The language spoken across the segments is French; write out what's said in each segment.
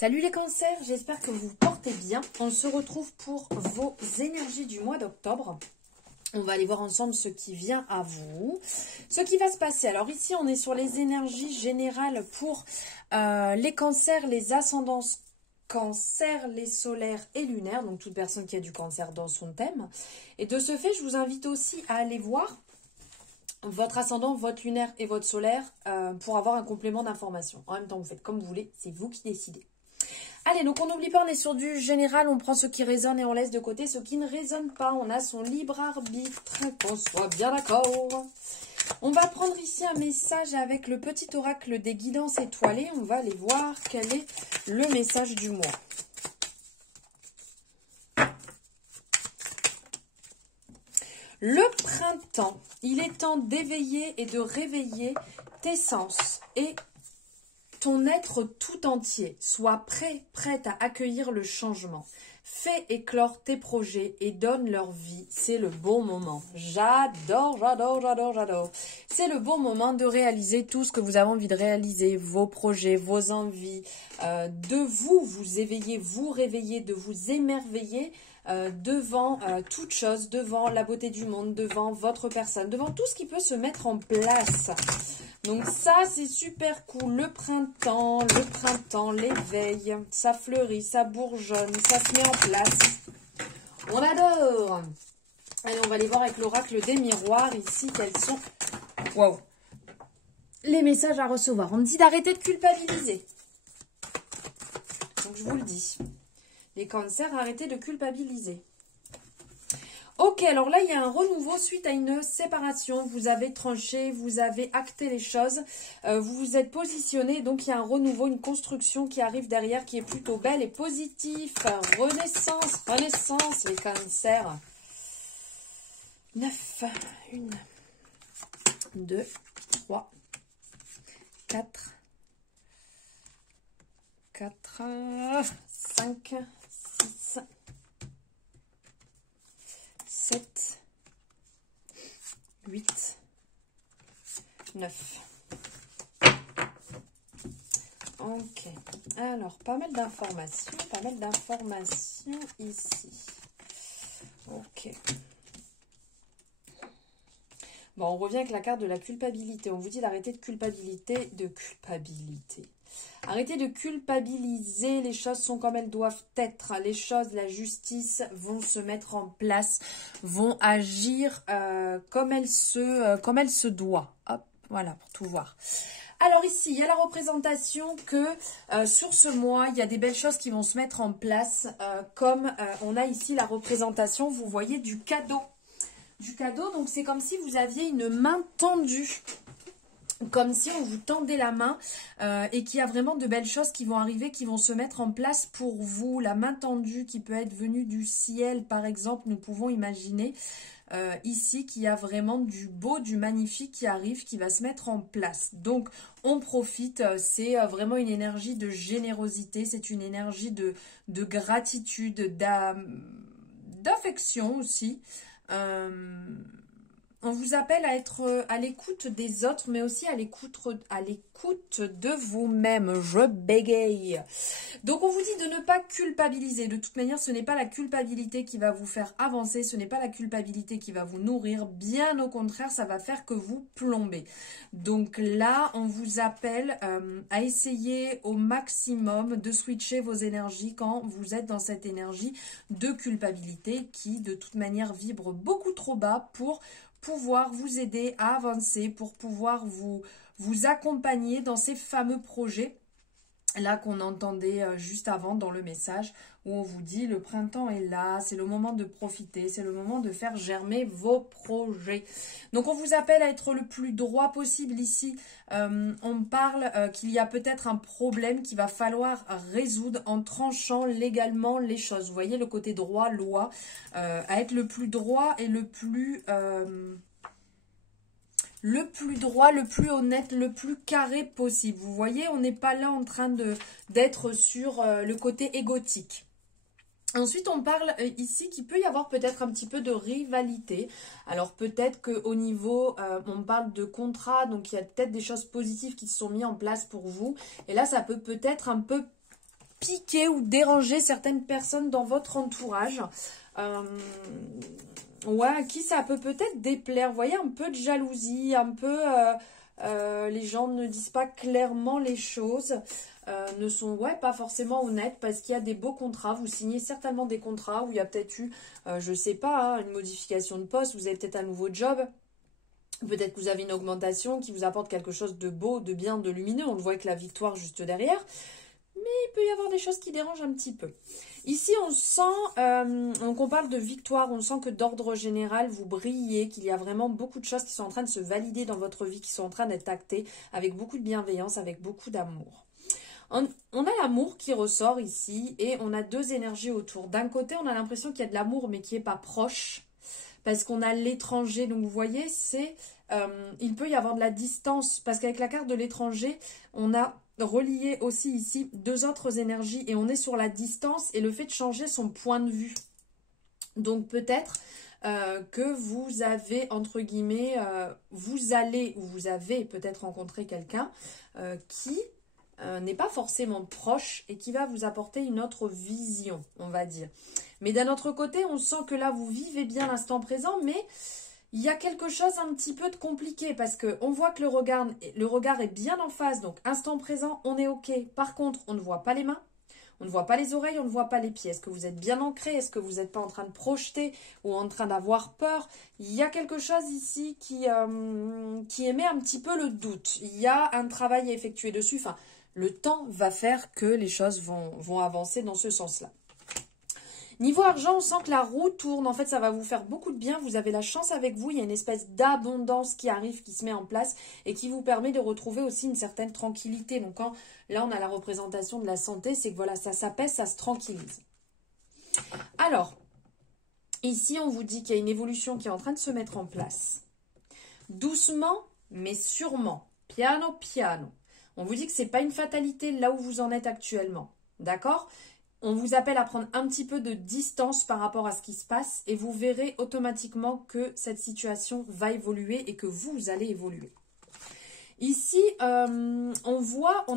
Salut les cancers, j'espère que vous portez bien. On se retrouve pour vos énergies du mois d'octobre. On va aller voir ensemble ce qui vient à vous, ce qui va se passer. Alors ici, on est sur les énergies générales pour les cancers, les ascendants cancer, les solaires et lunaires. Donc toute personne qui a du cancer dans son thème. Et de ce fait, je vous invite aussi à aller voir votre ascendant, votre lunaire et votre solaire pour avoir un complément d'information. En même temps, vous faites comme vous voulez, c'est vous qui décidez. Allez, donc on n'oublie pas, on est sur du général, on prend ce qui résonne et on laisse de côté ce qui ne résonne pas. On a son libre arbitre, qu'on soit bien d'accord. On va prendre ici un message avec le petit oracle des guidances étoilées. On va aller voir quel est le message du mois. Le printemps, il est temps d'éveiller et de réveiller tes sens et ton être tout entier. Sois prêt, prête à accueillir le changement. Fais éclore tes projets et donne leur vie. C'est le bon moment. J'adore, j'adore, j'adore, j'adore. C'est le bon moment de réaliser tout ce que vous avez envie de réaliser, vos projets, vos envies, de vous éveiller, vous réveiller, de vous émerveiller devant toute chose, devant la beauté du monde, devant votre personne, devant tout ce qui peut se mettre en place. Donc ça, c'est super cool. Le printemps, l'éveil, ça fleurit, ça bourgeonne, ça se met en place. On adore. Allez, on va aller voir avec l'oracle des miroirs ici, quels sont les messages à recevoir. On me dit d'arrêter de culpabiliser. Donc je vous le dis. Les cancers, arrêtez de culpabiliser. Ok, alors là, il y a un renouveau suite à une séparation. Vous avez tranché, vous avez acté les choses, vous vous êtes positionné. Donc, il y a un renouveau, une construction qui arrive derrière qui est plutôt belle et positive. Renaissance, renaissance, les cancers. 9, 1, 2, 3, 4, 5, 6, 7, 8, 9. Ok. Alors, pas mal d'informations ici. Ok. Bon, on revient avec la carte de la culpabilité. On vous dit d'arrêter de culpabilité. Arrêtez de culpabiliser, les choses sont comme elles doivent être. Les choses, la justice vont se mettre en place, vont agir comme elles se doit. Hop, voilà, pour tout voir. Alors ici, il y a la représentation que sur ce mois, il y a des belles choses qui vont se mettre en place. Comme on a ici la représentation, vous voyez, du cadeau. Donc c'est comme si vous aviez une main tendue. Comme si on vous tendait la main et qu'il y a vraiment de belles choses qui vont arriver, qui vont se mettre en place pour vous. La main tendue qui peut être venue du ciel, par exemple, nous pouvons imaginer ici qu'il y a vraiment du beau, du magnifique qui arrive, qui va se mettre en place. Donc, on profite, c'est vraiment une énergie de générosité, c'est une énergie de gratitude, d'affection aussi. On vous appelle à être à l'écoute des autres, mais aussi à l'écoute de vous-même. Je bégaye. Donc, on vous dit de ne pas culpabiliser. De toute manière, ce n'est pas la culpabilité qui va vous faire avancer. Ce n'est pas la culpabilité qui va vous nourrir. Bien au contraire, ça va faire que vous plombez. Donc là, on vous appelle à essayer au maximum de switcher vos énergies quand vous êtes dans cette énergie de culpabilité qui, de toute manière, vibre beaucoup trop bas pour pouvoir vous aider à avancer, pour pouvoir vous accompagner dans ces fameux projets là qu'on entendait juste avant dans le message où on vous dit le printemps est là, c'est le moment de profiter, c'est le moment de faire germer vos projets. Donc on vous appelle à être le plus droit possible ici. On parle qu'il y a peut-être un problème qu'il va falloir résoudre en tranchant légalement les choses. Vous voyez le côté droit, loi, à être le plus droit et le plus droit, le plus honnête, le plus carré possible. Vous voyez, on n'est pas là en train d'être sur le côté égotique. Ensuite, on parle ici qu'il peut y avoir peut-être un petit peu de rivalité. Alors, peut-être qu'au niveau, on parle de contrat, donc il y a peut-être des choses positives qui se sont mises en place pour vous. Et là, ça peut peut-être un peu piquer ou déranger certaines personnes dans votre entourage. Ouais, à qui ça peut peut-être déplaire. Vous voyez, un peu de jalousie, un peu... les gens ne disent pas clairement les choses, ne sont pas forcément honnêtes parce qu'il y a des beaux contrats. Vous signez certainement des contrats où il y a peut-être eu, je sais pas, hein, une modification de poste, vous avez peut-être un nouveau job. Peut-être que vous avez une augmentation qui vous apporte quelque chose de beau, de bien, de lumineux. On le voit avec la victoire juste derrière. Mais il peut y avoir des choses qui dérangent un petit peu. Ici, on sent, donc on parle de victoire, on sent que d'ordre général, vous brillez, qu'il y a vraiment beaucoup de choses qui sont en train de se valider dans votre vie, qui sont en train d'être actées avec beaucoup de bienveillance, avec beaucoup d'amour. On a l'amour qui ressort ici et on a deux énergies autour. D'un côté, on a l'impression qu'il y a de l'amour mais qui n'est pas proche. Parce qu'on a l'étranger, donc vous voyez, il peut y avoir de la distance, parce qu'avec la carte de l'étranger, on a relié aussi ici deux autres énergies, et on est sur la distance, et le fait de changer son point de vue. Donc peut-être que vous avez, entre guillemets, vous avez peut-être rencontré quelqu'un qui n'est pas forcément proche et qui va vous apporter une autre vision, on va dire. Mais d'un autre côté, on sent que là, vous vivez bien l'instant présent, mais il y a quelque chose un petit peu de compliqué parce qu'on voit que le regard est bien en face, donc instant présent, on est OK. Par contre, on ne voit pas les mains, on ne voit pas les oreilles, on ne voit pas les pieds. Est-ce que vous êtes bien ancré? Est-ce que vous n'êtes pas en train de projeter ou en train d'avoir peur? Il y a quelque chose ici qui émet un petit peu le doute. Il y a un travail à effectuer dessus, enfin... Le temps va faire que les choses vont avancer dans ce sens-là. Niveau argent, on sent que la roue tourne. En fait, ça va vous faire beaucoup de bien. Vous avez la chance avec vous. Il y a une espèce d'abondance qui arrive, qui se met en place et qui vous permet de retrouver aussi une certaine tranquillité. Donc, là, on a la représentation de la santé. C'est que voilà, ça s'apaise, ça se tranquillise. Alors, ici, on vous dit qu'il y a une évolution qui est en train de se mettre en place. Doucement, mais sûrement. Piano, piano. On vous dit que ce n'est pas une fatalité là où vous en êtes actuellement. D'accord? On vous appelle à prendre un petit peu de distance par rapport à ce qui se passe et vous verrez automatiquement que cette situation va évoluer et que vous allez évoluer. Ici, on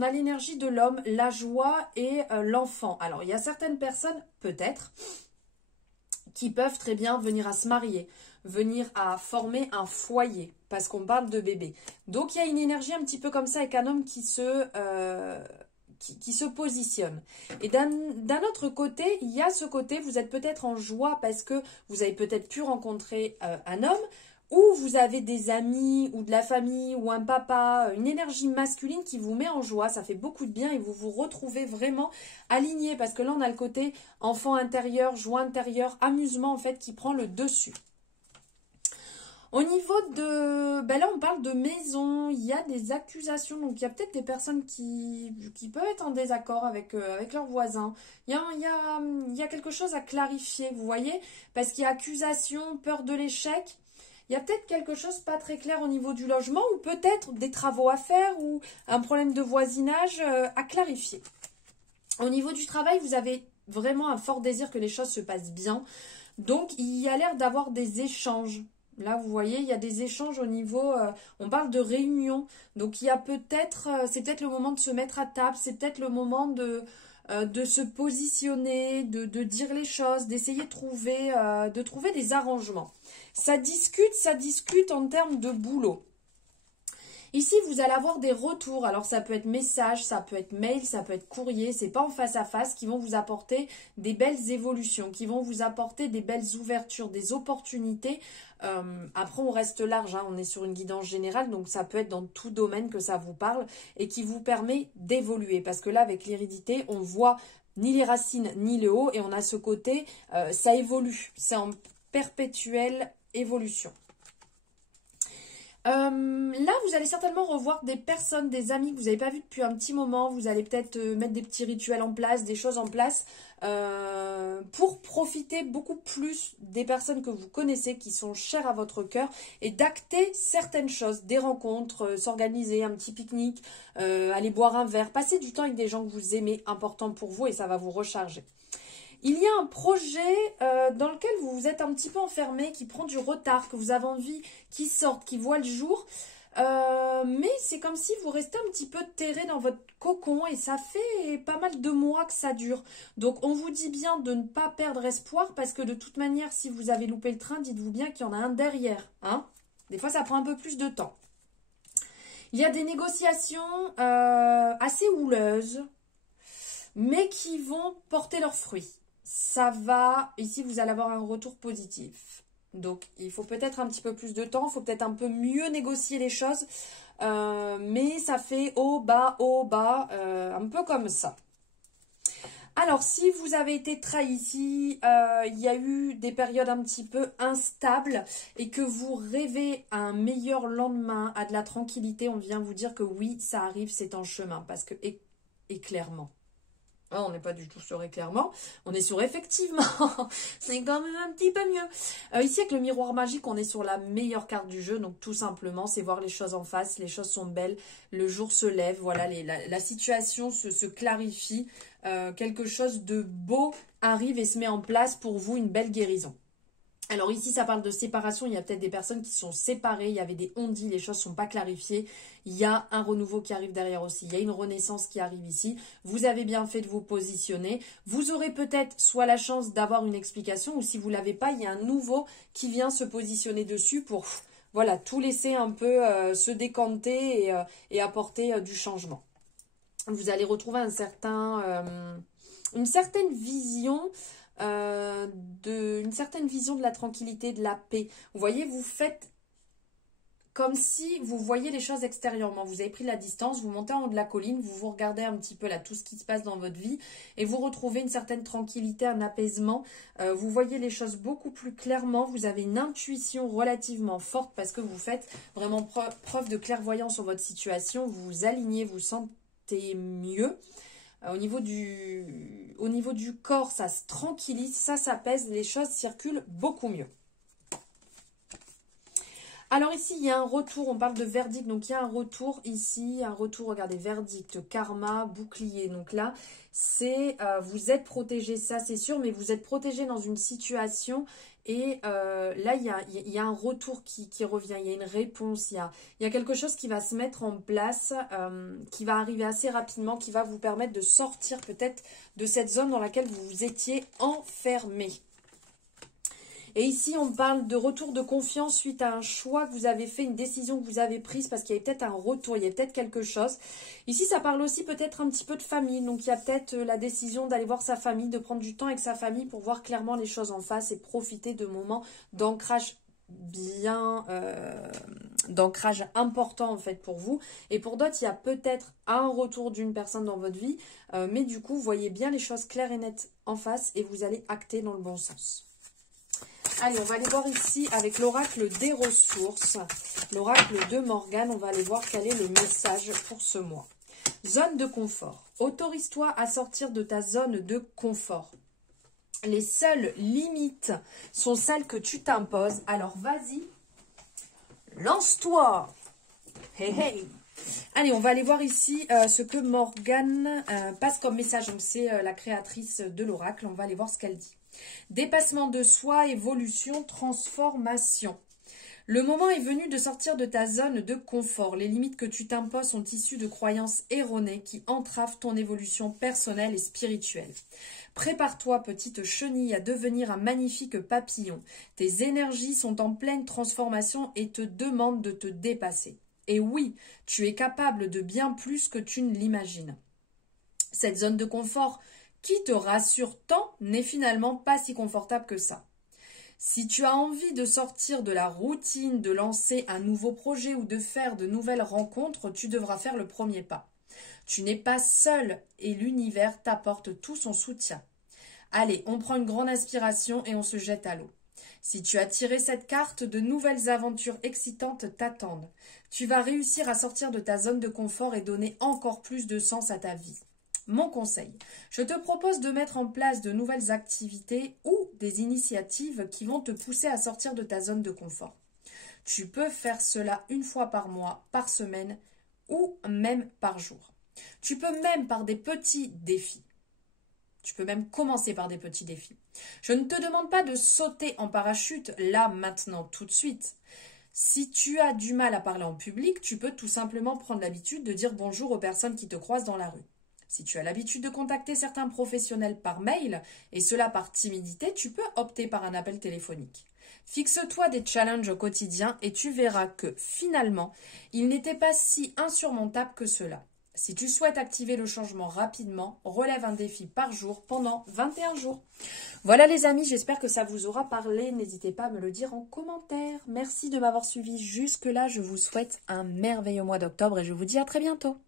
a l'énergie de l'homme, la joie et l'enfant. Alors, il y a certaines personnes, peut-être, qui peuvent très bien venir à se marier, venir à former un foyer, parce qu'on parle de bébé. Donc, il y a une énergie un petit peu comme ça avec un homme qui se positionne. Et d'un autre côté, il y a ce côté, vous êtes peut-être en joie parce que vous avez peut-être pu rencontrer un homme, ou vous avez des amis, ou de la famille, ou un papa, une énergie masculine qui vous met en joie, ça fait beaucoup de bien et vous vous retrouvez vraiment aligné, parce que là, on a le côté enfant intérieur, joie intérieure, amusement en fait, qui prend le dessus. Au niveau de... Ben là, on parle de maison, il y a des accusations, donc il y a peut-être des personnes qui peuvent être en désaccord avec leurs voisins. Il y a quelque chose à clarifier, vous voyez, parce qu'il y a accusation, peur de l'échec. Il y a peut-être quelque chose pas très clair au niveau du logement, ou peut-être des travaux à faire, ou un problème de voisinage à clarifier. Au niveau du travail, vous avez vraiment un fort désir que les choses se passent bien. Donc, il y a l'air d'avoir des échanges. Là, vous voyez, il y a des échanges au niveau... on parle de réunion. Donc, il y a peut-être... c'est peut-être le moment de se mettre à table. C'est peut-être le moment de se positionner, de dire les choses, d'essayer de trouver des arrangements. Ça discute en termes de boulot. Ici, vous allez avoir des retours. Alors, ça peut être message, ça peut être mail, ça peut être courrier. C'est pas en face à face, qui vont vous apporter des belles évolutions, qui vont vous apporter des belles ouvertures, des opportunités. Après, on reste large, hein, on est sur une guidance générale, donc ça peut être dans tout domaine que ça vous parle et qui vous permet d'évoluer. Parce que là, avec l'hérédité, on voit ni les racines ni le haut et on a ce côté, ça évolue. C'est en perpétuelle évolution. Là, vous allez certainement revoir des personnes, des amis que vous n'avez pas vus depuis un petit moment. Vous allez peut-être mettre des petits rituels en place, des choses en place pour profiter beaucoup plus des personnes que vous connaissez, qui sont chères à votre cœur, et d'acter certaines choses, des rencontres, s'organiser, un petit pique-nique, aller boire un verre, passer du temps avec des gens que vous aimez, important pour vous, et ça va vous recharger. Il y a un projet dans lequel vous vous êtes un petit peu enfermé, qui prend du retard, que vous avez envie qu'il sorte, qu'il voit le jour. Mais c'est comme si vous restez un petit peu terré dans votre cocon et ça fait pas mal de mois que ça dure. Donc on vous dit bien de ne pas perdre espoir parce que de toute manière, si vous avez loupé le train, dites-vous bien qu'il y en a un derrière. Hein. Des fois, ça prend un peu plus de temps. Il y a des négociations assez houleuses, mais qui vont porter leurs fruits. Ça va, ici vous allez avoir un retour positif. Donc il faut peut-être un petit peu plus de temps, il faut peut-être un peu mieux négocier les choses. Mais ça fait haut, bas, un peu comme ça. Alors si vous avez été trahi ici, il y a eu des périodes un petit peu instables et que vous rêvez à un meilleur lendemain, à de la tranquillité, on vient vous dire que oui, ça arrive, c'est en chemin. Parce que, et clairement. Ah, on n'est pas du tout sur éclairement, on est sur effectivement, c'est quand même un petit peu mieux. Ici avec le miroir magique, on est sur la meilleure carte du jeu, donc tout simplement, c'est voir les choses en face, les choses sont belles, le jour se lève, voilà, la situation se clarifie, quelque chose de beau arrive et se met en place pour vous, une belle guérison. Alors ici, ça parle de séparation. Il y a peut-être des personnes qui sont séparées. Il y avait des on-dit, les choses ne sont pas clarifiées. Il y a un renouveau qui arrive derrière aussi. Il y a une renaissance qui arrive ici. Vous avez bien fait de vous positionner. Vous aurez peut-être soit la chance d'avoir une explication ou si vous ne l'avez pas, il y a un nouveau qui vient se positionner dessus pour voilà, tout laisser un peu se décanter et apporter du changement. Vous allez retrouver une certaine vision une certaine vision de la tranquillité, de la paix. Vous voyez, vous faites comme si vous voyez les choses extérieurement. Vous avez pris de la distance, vous montez en haut de la colline, vous vous regardez un petit peu là tout ce qui se passe dans votre vie et vous retrouvez une certaine tranquillité, un apaisement. Vous voyez les choses beaucoup plus clairement. Vous avez une intuition relativement forte parce que vous faites vraiment preuve de clairvoyance sur votre situation. Vous vous alignez, vous sentez mieux. Au niveau du corps, ça se tranquillise, ça s'apaise, les choses circulent beaucoup mieux. Alors ici, il y a un retour, on parle de verdict, donc il y a un retour ici, un retour, regardez, verdict, karma, bouclier. Donc là, c'est vous êtes protégé, ça c'est sûr, mais vous êtes protégé dans une situation et là, il y a un retour qui revient, il y a une réponse, il y a quelque chose qui va se mettre en place, qui va arriver assez rapidement, qui va vous permettre de sortir peut-être de cette zone dans laquelle vous étiez enfermé. Et ici, on parle de retour de confiance suite à un choix que vous avez fait, une décision que vous avez prise parce qu'il y avait peut-être un retour, il y a peut-être quelque chose. Ici, ça parle aussi peut-être un petit peu de famille. Donc, il y a peut-être la décision d'aller voir sa famille, de prendre du temps avec sa famille pour voir clairement les choses en face et profiter de moments d'ancrage d'ancrage important en fait pour vous. Et pour d'autres, il y a peut-être un retour d'une personne dans votre vie. Mais du coup, vous voyez bien les choses claires et nettes en face et vous allez acter dans le bon sens. Allez, on va aller voir ici avec l'oracle des ressources, l'oracle de Morgane. On va aller voir quel est le message pour ce mois. Zone de confort. Autorise-toi à sortir de ta zone de confort. Les seules limites sont celles que tu t'imposes. Alors, vas-y, lance-toi. Hey, hey. Allez, on va aller voir ici ce que Morgane passe comme message. Donc, c'est la créatrice de l'oracle. On va aller voir ce qu'elle dit. Dépassement de soi, évolution, transformation. Le moment est venu de sortir de ta zone de confort. Les limites que tu t'imposes sont issues de croyances erronées qui entravent ton évolution personnelle et spirituelle. Prépare-toi, petite chenille, à devenir un magnifique papillon. Tes énergies sont en pleine transformation et te demandent de te dépasser. Et oui, tu es capable de bien plus que tu ne l'imagines. Cette zone de confort qui te rassure tant n'est finalement pas si confortable que ça. Si tu as envie de sortir de la routine, de lancer un nouveau projet ou de faire de nouvelles rencontres, tu devras faire le premier pas. Tu n'es pas seul et l'univers t'apporte tout son soutien. Allez, on prend une grande inspiration et on se jette à l'eau. Si tu as tiré cette carte, de nouvelles aventures excitantes t'attendent. Tu vas réussir à sortir de ta zone de confort et donner encore plus de sens à ta vie. Mon conseil, je te propose de mettre en place de nouvelles activités ou des initiatives qui vont te pousser à sortir de ta zone de confort. Tu peux faire cela une fois par mois, par semaine ou même par jour. Tu peux même par des petits défis. Tu peux même commencer par des petits défis. Je ne te demande pas de sauter en parachute là, maintenant, tout de suite. Si tu as du mal à parler en public, tu peux tout simplement prendre l'habitude de dire bonjour aux personnes qui te croisent dans la rue. Si tu as l'habitude de contacter certains professionnels par mail, et cela par timidité, tu peux opter par un appel téléphonique. Fixe-toi des challenges au quotidien et tu verras que, finalement, il n'était pas si insurmontable que cela. Si tu souhaites activer le changement rapidement, relève un défi par jour pendant 21 jours. Voilà les amis, j'espère que ça vous aura parlé. N'hésitez pas à me le dire en commentaire. Merci de m'avoir suivi jusque-là. Je vous souhaite un merveilleux mois d'octobre et je vous dis à très bientôt.